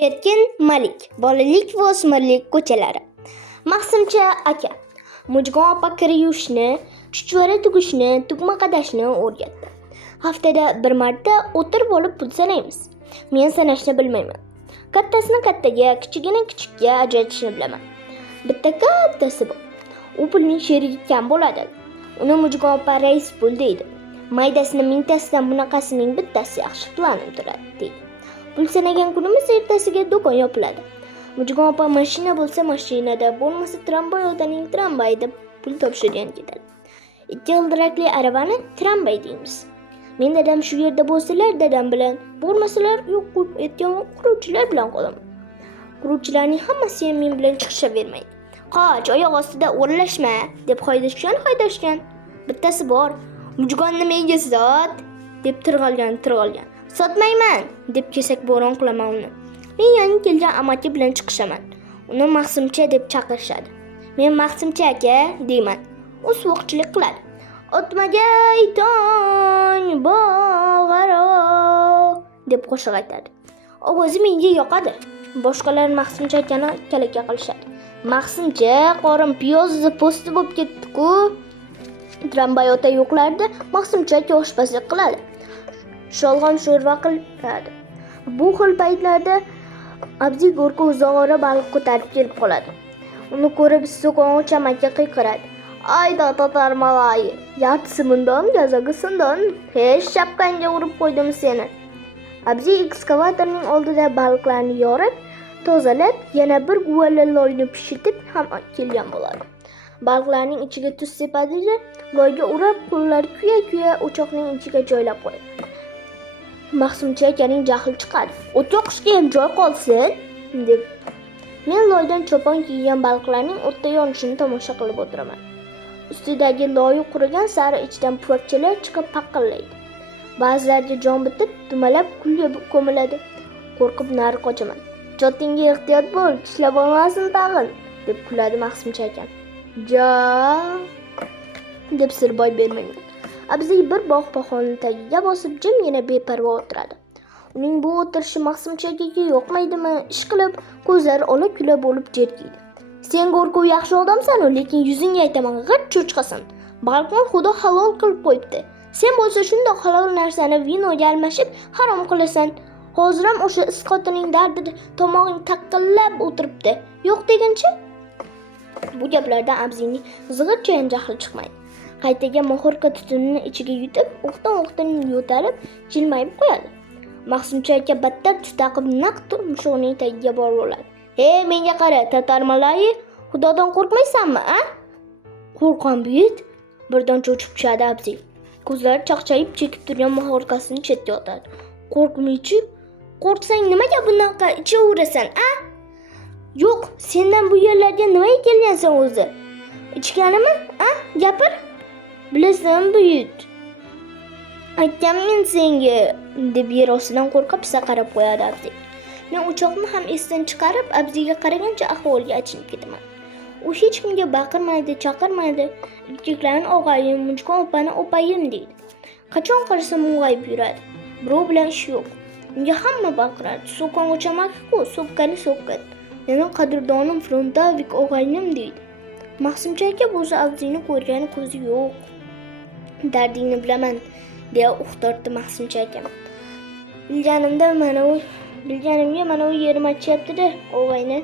Erkin Malik, bolalik va o'smirlik ko'chalari. Maqsimcha aka, Mujgon opa kir yuvishni, chuchvara tugishni, tugma qadashni o'rgatdi. Haftada bir marta o'tirib olib pul sanaymiz. Men sanashni bilmayman. Kattasini kattaga, kichigini kichikka ajratishni bilaman. Bitta kattasi bor. U pulning sherigi kam bo'ladi. Uni Mujgon opa rais pul deydi. Maydasini mingtasidan bunaqasining bittasi yaxshi planim turadi deydi. Pul sanagan kunimiz ertasiga do'kon yopiladi. Mujgon opa mashina bo'lsa mashinada, bo'lmasa tramvay otaning tramvayida pul topshirgan ketadi. Ikki g'ildirakli aravani tramvay deymiz. Men dadam shu yerda bo'lsalar, dadam bilan, bo'lmasalar yo'q, quruvchilar bilan qolaman. Quruvchilarning hammasi ham men bilan chiqishavermaydi. Qoch, oyoq ostida o'rlashma deb haydashgan. Bittasi bor. Mujgonni menga sot deb tirg'algan. Sotmayman deb kesak bo'ron qilaman uni. Men yangi kelgan amaki bilan chiqishaman. Uni Maqsimcha deb chaqirishadi. Men Maqsimcha aka deyman. U suvoqchilik qiladi. Otmagay tong bog'aro deb qo'shiq aytadi. Ovozi menga yoqadi. Boshqalar Maqsimcha akani kalaka qilishadi. Maqsimcha qorin piyozni po'sti bo'lib ketdi-ku. Tramvay ota yo'qlarda Maqsimcha aka oshpazlik qiladi. Sholg'om sho'rva qiladi. Bu xil paytlarda Abzi Go'rko uzog'ora baliq ko'tarib kelib qoladi. Uni ko'rib so'qong'ich amaki qiyqiradi. Ayda tatar malay, yartisi bundan, gazaga sindan, hech shapkangga urib qo'ydim seni. Abzi ekskavatorning oldida baliqlarni yorib, tozalab, yana bir guvala loyni pishitib ham kelgan bo'ladi. Baliqlarning ichiga tuz sepadi-da, loyga urib, qo'llari kuya-kuya o'choqning ichiga joylab qo'yadi. Maqsimcha akaning jahli chiqadi. O't yoqishga ham joy qolsin deb. Men loydan cho'pon kiygan baliqlarning o'tda yonishini tomosha qilib o'tiraman. Ustidagi loyi qurigan sari ichidan puvakchalar chiqib paqillaydi. Ba'zilarga jon bitib, dumalab kulga ko'miladi. Qo'rqib nari qochaman. Jotingga ehtiyot bo'l, tishlab olmasin tag'in deb kuladi Maqsimcha akam. Ja deb sirboy bermayman. Abzi bir bog' poxonning tagiga bosib jimgina beparvo o'tiradi. Uning bu o'tirishi Maqsimcha akaga yoqmaydimi? Ishqilib, ko'zlari ola-kula bo'lib jerkiydi. Sen Go'rko yaxshi odamsan, lekin yuzingga aytaman, g'it cho'chqasan. Baliqni Xudo halol qilib qo'yibdi. Sen bo'lsa shundoq halol narsani vinoga almashib harom qilasan. Hozir ham o'sha isqotining dardida tomog'ing taqqillab o'tiribdi. Yo'q deguncha? Bu gaplardan Abzining zig'ircha ham jahli chiqmaydi. Qaytaga mohorka tutunini ichiga yutib, o'qdan yo'talib, jilmayib qo'yadi. Maqsimcha aka battar tutaqib naq tumshug'ining tagiga borib oladi. "Hey, menga qara, tatar malay, Xudodan qo'rqmaysanmi, a?" "Qo'rqon buyit." Birdan cho'chib tushadi Abzi. Ko'zlari chaqchayib chekib turgan mohorkasini chetga otadi. "Qo'rqmaychi? Qo'rqsang nimaga bunaqa ichaverasan, a?" "Yo'q, sendan bu yerlarga nimaga kelgansan o'zi? Ichganimi, a? Gapir." "Bilasan buyut. Aytgan men senga" deb yer ostidan qo'rqib qarab qo'yadi Abzi. Men o'choqni ham esdan chiqarib, Abziga qaragancha ahvolga achinib ketaman. U hech kimga baqirmaydi, chaqirmaydi. Erkaklarni og'ayim, Mujgon opani opayim deydi. Qachon qarasam mung'ayib yuradi. Birov bilan ishi yo'q. Unga hamma baqiradi. So'kong'ich amaki-ku, so'kkali so'kkat. Meni qadrdonim frontavik og'ayim deydi. Maqsimcha aka bo'lsa Abzini ko'rgani ko'zi yo'q. "Dardingni bilaman" deya uqtortdi Maqsimcha akam. Bilganimga mana u yerim achyapti-da, o'g'ayni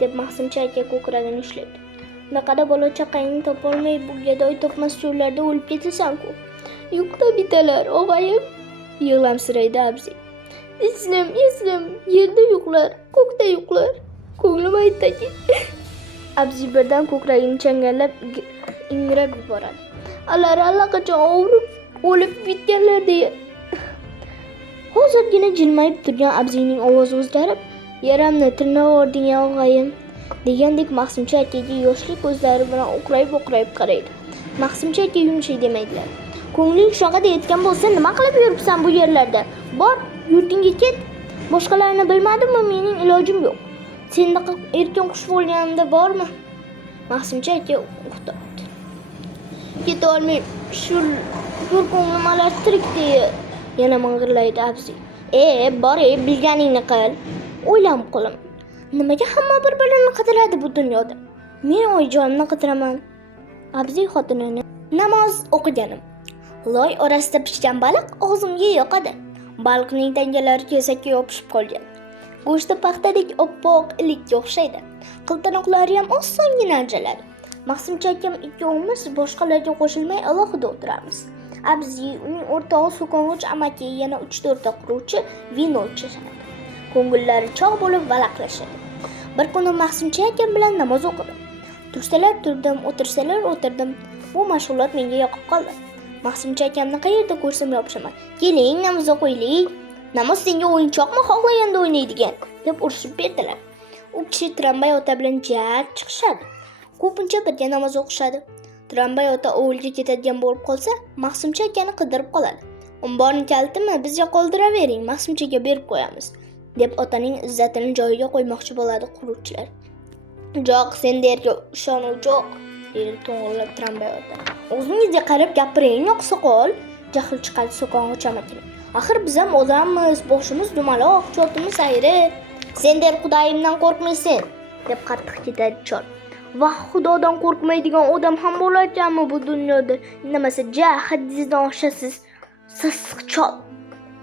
deb Maqsimcha aka ko'kragini ushlaydi. "Unaqada bola chaqangni topolmay bu gadoy topmas cho'llarda o'lib ketasan-ku. Yo'qda bitalar, o'g'ayim" yig'lamsiraydi Abzi. Islim, yerda yo'qlar, ko'kda yo'qlar. Ko'nglim aytdaki." Abzi birdan ko'kragini changallab ingrab yuboradi. Allaqachon o'lib bitganlar deya. Hozirgina jilmayib turgan Abzining ovozi o'zgarib, "Yaramni tirnavording og'ayim" degandek Maqsimcha akaga yoshli ko'zlari bilan o'qrayib qaraydi. Maqsimcha aka yumshay demaydilar. "Ko'ngling shunaqa deyotgan bo'lsa, nima qilib yuribsan bu yerlarda? Bor, yurtingga ket. Boshqalarni bilmadimmi, mening ilojim yo'q. Sendaqa erkin qush bo'lganimda bormi?" Maqsimcha aka o'qtadi. "Keta olmayman. Shu ko'nglim alar tirik deya" yana ming'irlaydi Abzi. Bor, bilganingni qil. O'ylanib qolaman. Nimaga hamma bir-birini qidiradi bu dunyoda? Men oyijonimni qidiraman. Abziy xotinini namoz o'qiganim. Loy orasida pishgan baliq og'zimga yoqadi. Baliqning tangalari kesakka yopishib qolgan. Go'shti paxtadek oppoq ilikka o'xshaydi. Qiltanoqlari ham osongina ajraladi. Maqsimcha akam ikkovimiz boshqalarga qo'shilmay alohida o'tiramiz. Abziy, uning o'rtog'i so'kong'ich amaki, yana 3-4 ta quruvchi vino ichishadi. Ko'ngillari chog' bo'lib valaqlashadi. Bir kuni Maqsimcha akam bilan namoz o'qidim. Tursalar turdim, o'tirsalar o'tirdim. Bu mashg'ulot menga yoqib qoldi. Maqsimcha akamni qayerda ko'rsam yopishaman. Keling, namoz o'qiylik. Namoz senga o'yinchoqmi, xohlaganda o'ynaydigan, deb urishib berdilar. U kishi Tramvay ota bilan jar chiqishadi. Ko'pincha birga namoz o'qishadi. Tramvay ota ovulga ketadigan bo'lib qolsa, Maqsimcha akani qidirib qoladi. Omborning kalitini bizga qoldiravering, Maqsimchaga berib qo'yamiz, deb otaning izzatini joyiga qo'ymoqchi bo'ladi quruvchilar. Jo'q, sen derga ishonuvchi yo'q, dedi to'ng'illab Tramvay ota. O'zingizga qarab gapiring, oqsoqol, jahli chiqadi so'kong'ich amaki. Axir biz ham odammiz, boshimiz dumaloq, chotimiz ayri. Sen der Xudoyimdan qo'rqmaysan, deb qattiq ketadi chol. Vah, Xudodan qo'rqmaydigan odam ham bo'larkanmi bu dunyoda? Nimasi haddingizdan oshasiz, sassiq chol.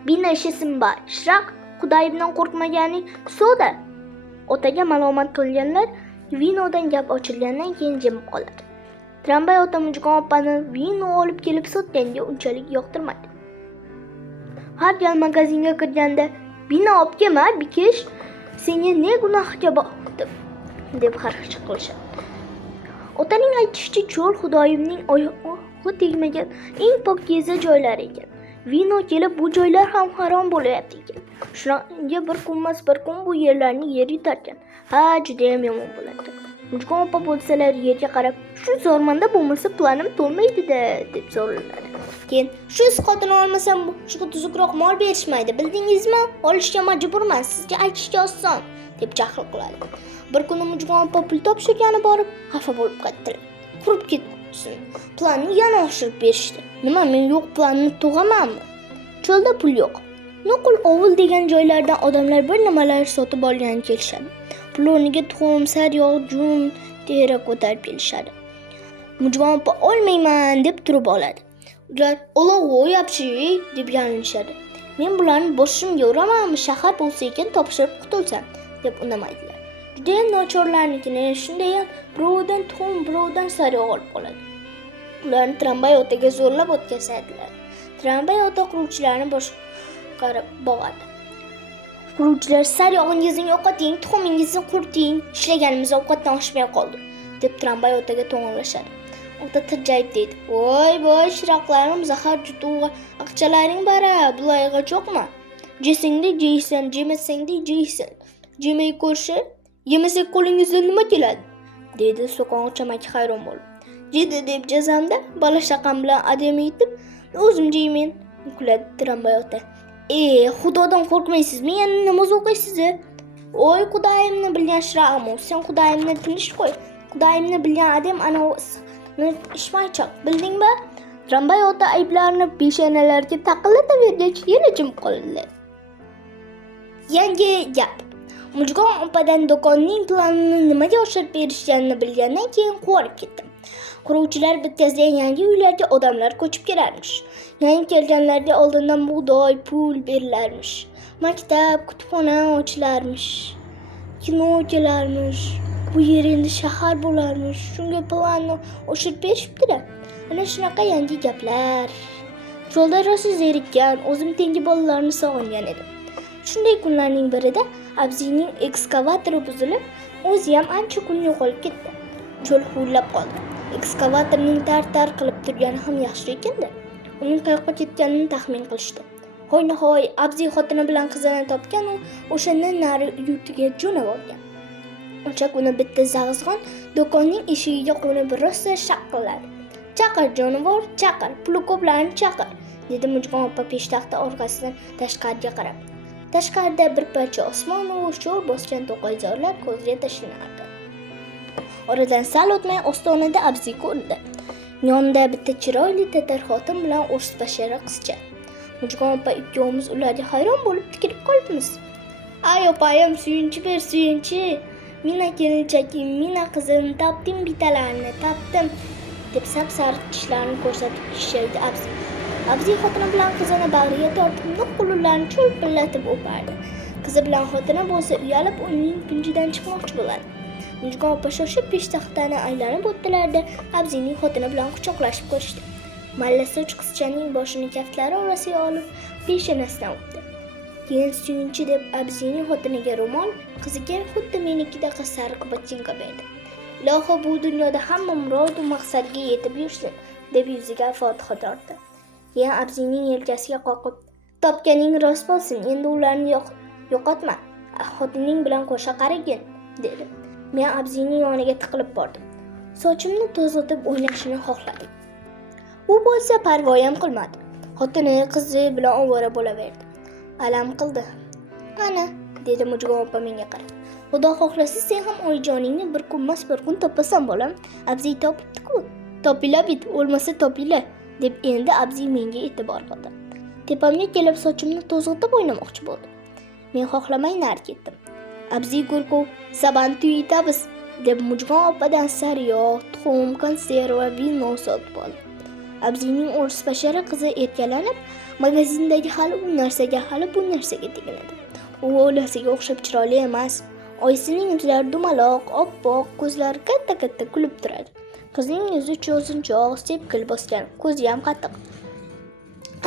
Bina ishisin ba, Shraq, Xudoyimdan qo'rqmaganing so'da. Otaga malomat qilganlar vinodan gap ochilgandan keyin jimib qoladi. Tramvay ota Mujgon opani vino olib kelib sotganga unchalik yoqtirmaydi. Har gal magazinga kirganda "Vino olib kelma, bikish, senga ne gunohga botib", deb xarxish qilishadi. Otaning aytishicha, cho'l Xudoyimning oyog'i tegmagan eng pokiza joylar ekan. Vino kelib bu joylar ham harom bo'layapti ekan. Shunga bir kunmas bir kun bu yerlarni yer yutarkan. Ha, juda ham yomon bo'ladi. Mujgon opa bo'lsalar yerga qarab, "Shu zormanda bo'lmasa planim to'lmaydi-da", deb so'raladi. Keyin, "Shu xotini olmasam boshqa tuzukroq mol berishmaydi, bildingizmi? Olishga majburman, sizga aytishga oson", deb jahl qiladi. Bir kuni Mujgon opa pul topshirgani borib, xafa bo'lib qaytdilar. Qurib ketsin. Planni yana oshirib berishdi. Nima, men yo'q planni tug'amanmi? Cho'lda pul yo'q. Nuqul ovul degan joylardan odamlar bir nimalar sotib olgani kelishadi. Pul o'rniga tuxum, sariyog', jun, teri ko'tarib kelishadi. Mujgon opa olmayman deb turib oladi. Ular "Olov yapshi" deb yalinishadi. Men bularni boshimga uramanmi, shahar bo'lsa ekan topshirib qutulsam, deb unamaydilar. Juda ham nochorlarnikini, shunday ham birovdan tuxum, birovdan sariyog' olib qoladi. Ularni Tramvay otaga zo'rlab o'tkazadilar. Tramvay ota quruvchilarni boshqarib bog'adi. Quruvchilar "Sariyog'ingizni yo'qoting, tuxumingizni quriting, ishlaganimiz ovqatdan oshmay qoldi", deb Tramvay otaga to'ng'illashadi. Ota tirjayib deydi: "Voy, shiraqlarim, zahar jutuva, aqchalaring bara, bulayga cho'qma. Jesingda jeysan, jemasangda jeysan. Jemay ko'rshi, yemasak qo'lingizdan nima keladi?" dedi so'kong'ich amaki hayron bo'lib. "Jedi" deb jazamda bola shaqam bilan adem yetib, "O'zim jeymen", kuladi Tramvay ota. Xudodan qo'rqmaysizmi? Yana namoz o'qiysiz? Oy, Xudoyimni bilgan shirag'im, sen Xudoyimni tinish qo'y. Xudoyimni bilgan adem ana ishmaychoq, bildingmi? Tramvay ota ayblarini peshonalarga taqillatavergach, yana jimib qoldilar. Yangi gap. Mujgon opadan do'konning planini nimaga oshirib berishganini bilgandan keyin quvonib ketdim. Quruvchilar bitkazgan yangi uylarga odamlar ko'chib kelarmish. Yangi kelganlarga oldindan bug'doy, pul berilarmish. Maktab, kutubxona ochilarmish. Kino kelarmish. Bu yer endi shahar bo'larmish. Shunga planni oshirib berishibdilar. Ana shunaqa yangi gaplar. Cho'lda rosa zerikkan, o'zim tengi bolalarni sog'ingan edim. Shunday kunlarning birida Abziyning ekskavatori buzilib, o'zi ham ancha kun yo'qolib ketdi. Cho'l huvillab qoldi. Ekskavatorning tar qilib turgani ham yaxshi ekanda. Uning qayoqqa ketganini taxmin qilishdi. Hoy, Abziy xotini bilan qizini topgan u o'shandan nari yurtiga jo'nab olgan. O'sha kuni bitta zag'izg'on do'konning eshigiga qo'nib rosa shaqilladi. "Chaqir jonivor, chaqir, puli ko'plarni chaqir", dedi Mujgon opa peshtaxta orqasidan tashqariga qarab. Tashqarida bir parcha osmon u sho'r bosgan to'qayzorlar ko'zga tashlanardi. Oradan sal o'tmay ostonada Abziy ko'rindi. Yonida bitta chiroyli tatar xotin bilan o'rs bashara qizcha. Mujgon opa ikkovimiz ularga hayron bo'lib tikilib qolibmiz. Ay opayim suyunchi ber suyunchi. Mina kelinchagim, mina qizim, topdim bitalarini, topdim deb sap-sariq tishlarini ko'rsatib ishshaydi Abzi. Abzi xotini bilan qizini bag'riga tortib, qo'llarini cho'lpillatib o'pardi. Qizi bilan xotini bo'lsa uyalib uning pinjidan chiqmoqchi bo'ladi. Mujg'on opa shoshib peshtaxtani aylanib o'tdilarda Abzining xotini bilan quchoqlashib ko'rishdi. Mallasoch qizchaning boshini kaftlari orasiga olib peshonasidan o'pdi. Keyin suyunchi deb Abzining xotiniga ro'mol, qiziga xuddi menikidek sariq botinka berdi. Ilohi bu dunyoda hamma murod va maqsadga yetib yursin deb yuziga fotiha tortdi. Keyin Abzining yelkasiga qoqib, topganing rost bo'lsin, endi ularni yo'qotma, xotining bilan qo'sha qaragin dedi. Men Abzining yoniga tiqilib bordim. Sochimni to'zitib o'ynashini xohladim. U bo'lsa parvoyam qilmadi. Xotini qizi bilan ovora bo'laverdi. Alam qildi. Ana, dedi Mujg'on opa menga qarab. Xudo xohlasa sen ham oyijoningni bir kunmas bir kun topasan bolam. Abzi topibdi-ku. Topila bit, o'lmasa topila, deb endi Abzi menga e'tibor qildi. Tepamga kelib sochimni to'zitib o'ynamoqchi bo'ldi. Men xohlamay nari ketdim. Abzi gurkov, sabantu yetamiz, deb Mujg'on opadan sariyog', tuxum, konserva, vino sotib oldi. Abzining o'rs bashara qizi erkalanib, magazindagi hali u narsaga, hali bu narsaga teginadi. U o'lasiga o'xshab chiroyli emas. Oyisining yuzlari dumaloq, oppoq, ko'zlari katta-katta kulib turadi. Qizning yuzi cho'zinchoq, sepkil bosgan, ko'zi ham qattiq.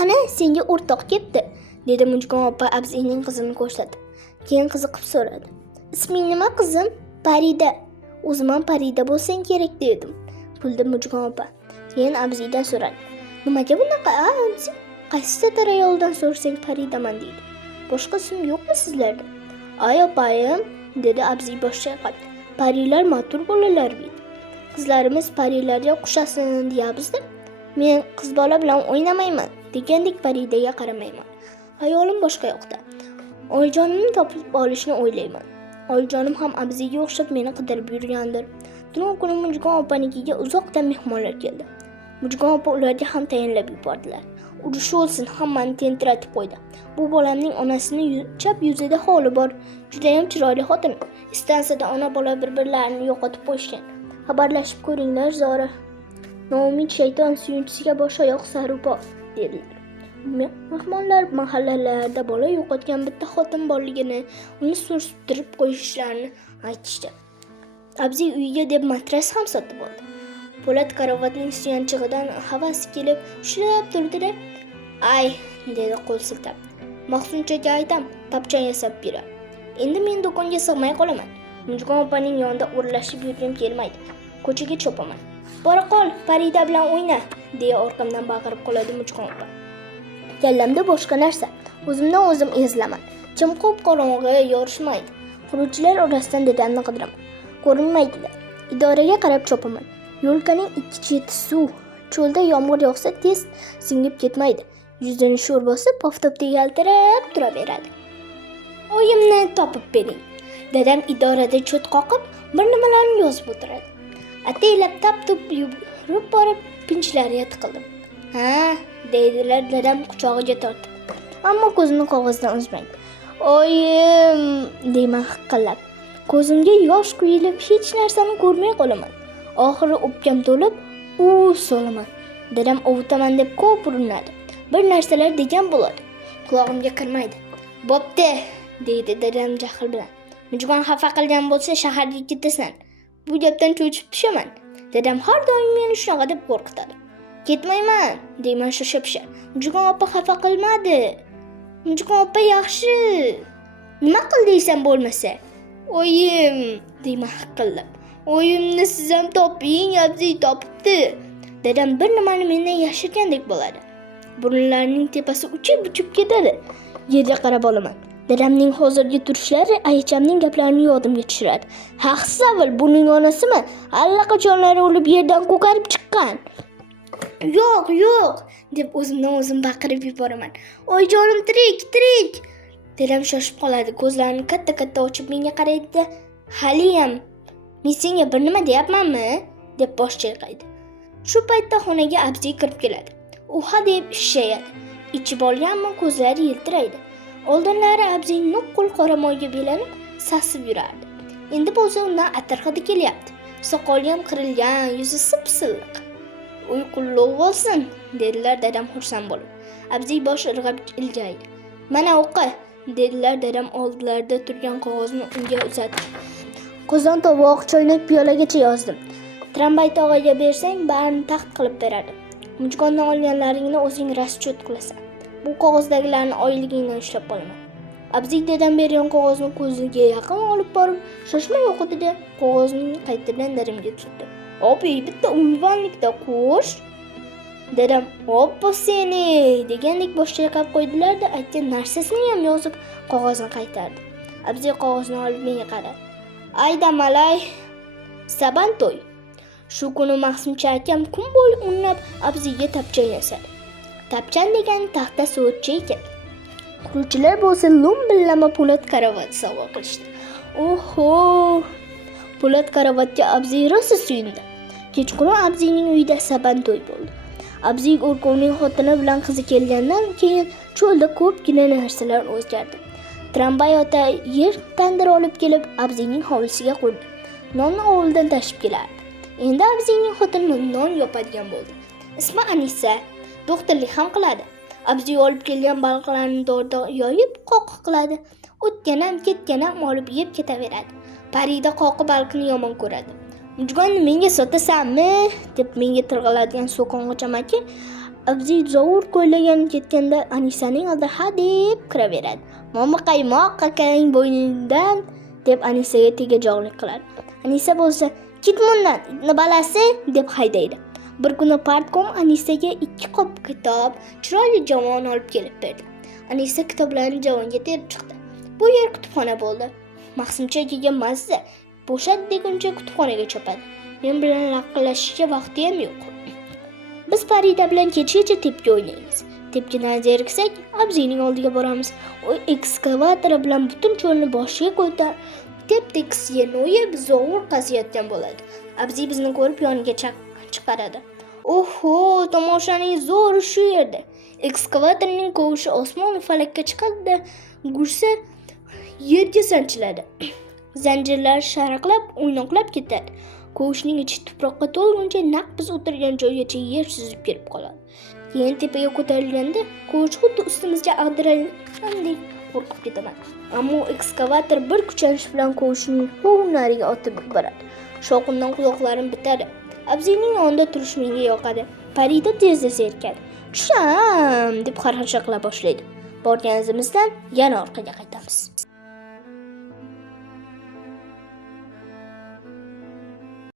Ana, senga o'rtoq ketdi, dedi Mujg'on opa Abzining qizini ko'rsatib. Keyin qiziqib so'radi. Isming nima qizim? Farida. O'zim ham Farida bo'lsang kerak dedim. Kuldi Mujg'on opa. Keyin Abzidan so'radi. Nimaga bunaqa Abzi? Qaysi tatar ayoldan so'rsang Faridaman deydi. Boshqa ism yo'qmi sizlarda? Ay opayim, dedi Abzi bosh chayqab. Parilar matur bolalar deydi. Qizlarimiz parilarga qushasin deyapmiz-da. Men qiz bola bilan o'ynamayman, degandek Faridaga qaramayman. Hayolim boshqa yoqda. Oyijonimni topib olishni o'ylayman. Oyijonim ham Abziga o'xshab meni qidirib yurgandir. Tun kuni Mujg'on opanikiga uzoqdan mehmonlar keldi. Mujg'on opa ularga ham tayinlab yubordilar. Urush bo'lsin, hammani tentiratib qo'ydi. Bu bolamning onasini chap yuzida holi bor, juda ham chiroyli xotin. Istansada ona bola bir-birlarini yo'qotib qo'yishgan. Xabarlashib ko'ringlar Zora. Noumid shayton suyunchisiga bosh oyoq sarupo dedilar. Mehmonlar mahallalarda bola yo'qotgan bitta xotin borligini, uni surishtirib qo'yishlarini aytishdi. Abzi uyiga deb matras ham sotib oldi. Po'lat karavotning suyanchig'idan havasi kelib ushlab turdi-da, "Ay", dedi qo'l siltab. "Mahsunchaga aytam, tapchan yasab berar. Endi men do'konga sig'may qolaman. Mujg'on opaning yonida o'rlashib yurgim kelmaydi. Ko'chaga chopaman. Bora qol, Farida bilan o'yna", deya orqamdan baqirib qoladi Mujg'on opa. Kallamda boshqa narsa. O'zimdan o'zim ezilaman. Chimqo'b qorong'i yorishmaydi. Quruvchilar orasidan dedamni qidiraman. Ko'rinmaydilar. Idoraga qarab chopaman. Yo'lkaning ikki cheti suv. Cho'lda yomg'ir yog'sa tez singib ketmaydi. Yuzini sho'r bosib, oftobda yaltirab turaveradi. Oyimni topib bering. Dadam idorada cho't qoqib, bir nimalarni yozib o'tiradi. Ataylab tap-tup yurib borib, pinchlariga tiqildim. "Ha", deydilar dadam quchog'iga tortib. Ammo ko'zini qog'ozdan uzmaydi. "Oyim", deyman hiqqillab. Ko'zimga yosh quyilib, hech narsani ko'rmay qolaman. Oxiri o'pkam to'lib, "U" solaman. Dadam ovutaman deb ko'p urinadi. Bir narsalar degan bo'ladi. Quloqimga kirmaydi. "Bo'pti", deydi dadam jahl bilan. "Mujg'on xafa qilgan bo'lsa shaharga ketasan. Bu gapdan cho'chib tushaman." Dadam har doim meni shunaqa deb qo'rqitadi. "Ketmayman", deyman shosha-pisha. "Mujg'on opa xafa qilmadi. Mujg'on opa yaxshi. Nima qildiysan bo'lmasa?" "Oyim", deyman hiqqillab. "Oyimni siz ham toping, Abzi topibdi." Dadam bir nimani mendan yashirgandek bo'ladi. Burunlarining tepasi uchib ketadi. Yerga qarab olaman. Dadamning hozirgi turishlari ayachamning gaplarini yodimga tushiradi. Haqsiz avval buning onasimi? Allaqachonlari o'lib yerdan ko'karib chiqqan. "Yo'q, yo'q", deb o'zimdan o'zim baqirib yuboraman. "Oyijonim tirik." Dadam shoshib qoladi. Ko'zlarini katta-katta ochib menga qaraydi-da, "Haliyam men senga bir nima deyapmanmi?" deb bosh chayqaydi. Shu paytda xonaga Abzi kirib keladi. U ha deb ishshayadi. Ichib olganmi, ko'zlari yiltiraydi. Oldinlari Abziy nuqul qora moyga belanib, sasib yurardi. Endi bo'lsa undan atir hidi kelyapti. Soqoli ham qirilgan, yuzi sip-silliq. "Uyqulluq bo'lsin", dedilar dadam xursand bo'lib. Abziy bosh irg'ab iljaydi. "Mana o'qi", dedilar dadam oldilarida turgan qog'ozni unga uzatib. Qozon, tovoq, choynak, piyolagacha yozdim. Tramvay tog'aga bersang, barini taxt qilib beradi. Mujgondan olganlaringni o'zing raschot qilasan. Bu qog'ozdagilarni oyligingdan ushlab qolaman. Abziy dadam bergan qog'ozni ko'ziga yaqin olib borib, shoshmay o'qidi-da, qog'ozning qaytadan dadamga tutdi. "Obi, bitta unvonlikda qo'sh." Dadam "Oppo seni" degandek bosh chayqab qo'ydilar-da, aytgan narsasini ham yozib, qog'ozni qaytardi. Abziy qog'ozni olib menga qaradi. "Ayda malay, Sabantoy." Shu kuni Mahsimcha akam kun bo'yi unnab Abziyga tapchan yasadi. Tapchan degani taxta so'tcha ekan. Quruvchilar bo'lsa lo'mbillama po'lat karavot sovg'a qilishdi. Oho! Po'lat karavotga Abziy rosa suyundi. Kechqurun Abziyning uyida Sabantoy bo'ldi. Abziy o'rkovning xotini bilan qizi kelgandan keyin cho'lda ko'pgina narsalar o'zgardi. Tramvay ota yer tandir olib kelib Abziyning hovlisiga qo'ydi. Nonni ovuldan tashib kelardi. Endi Abziyning xotini non yopadigan bo'ldi. Ismi Anisa, doktorlik ham qiladi. Abziy olib kelgan baliqlarni dorda yoyib qo'qiq qiladi. O'tganam ketganam olib yeb ketaveradi. Farida qoqi baliqni yomon ko'radi. "Mujgonni menga sotasanmi?" deb menga tirg'aladigan so'kong'ich amaki Abziy zovur ko'ylagan ketganda Anisaning oldida ha deb kiraveradi. "Momi qaymoq akang bo'ynidan" deb Anisaga tegajog'lik qiladi. Anisa bo'lsa "Ket bundan, itni balasi" deb haydaydi. Bir kuni partkom Anisaga 2 qop kitob, chiroyli javon olib kelib berdi. Anisa kitoblarni javonga terib chiqdi. Bu yer kutubxona bo'ldi. Mahsimcha akaga mazza, bo'shat deguncha kutubxonaga chopadi. Men bilan laqillashishga vaqti ham yo'q. Biz Farida bilan kechgacha tepki o'ynaymiz. Tepkidan zeriksak, Abziyning oldiga boramiz. U ekskavatori bilan butun cho'lni boshiga ko'tarib, tep-tekis yerni o'yib, zovur qaziyotgan bo'ladi. Abziy bizni ko'rib yoniga chiqaradi. "Oho, tomoshaning zo'ri shu yerda." Ekskavatorning kovushi osmon falakka chiqadi-da, gursa yerga sanchiladi. Zanjirlar sharaqlab, o'ynoqlab ketadi. Kovushning ichi tuproqqa to'lguncha naq biz o'tirgan joygacha yer suzib kelib qoladi. Keyin tepaga ko'tarilganda kovush xuddi ustimizga ag'darilgandek qo'rqib ketaman. Ammo ekskavator bir kuchanish bilan kovushning nariga otib boradi. Shovqindan quloqlarim bitadi. Abziyning yonida turish menga yoqadi. Farida tezda zerikadi. "Tusham" deb xarxasha qila boshlaydi. Borgan izimizdan yana orqaga qaytamiz.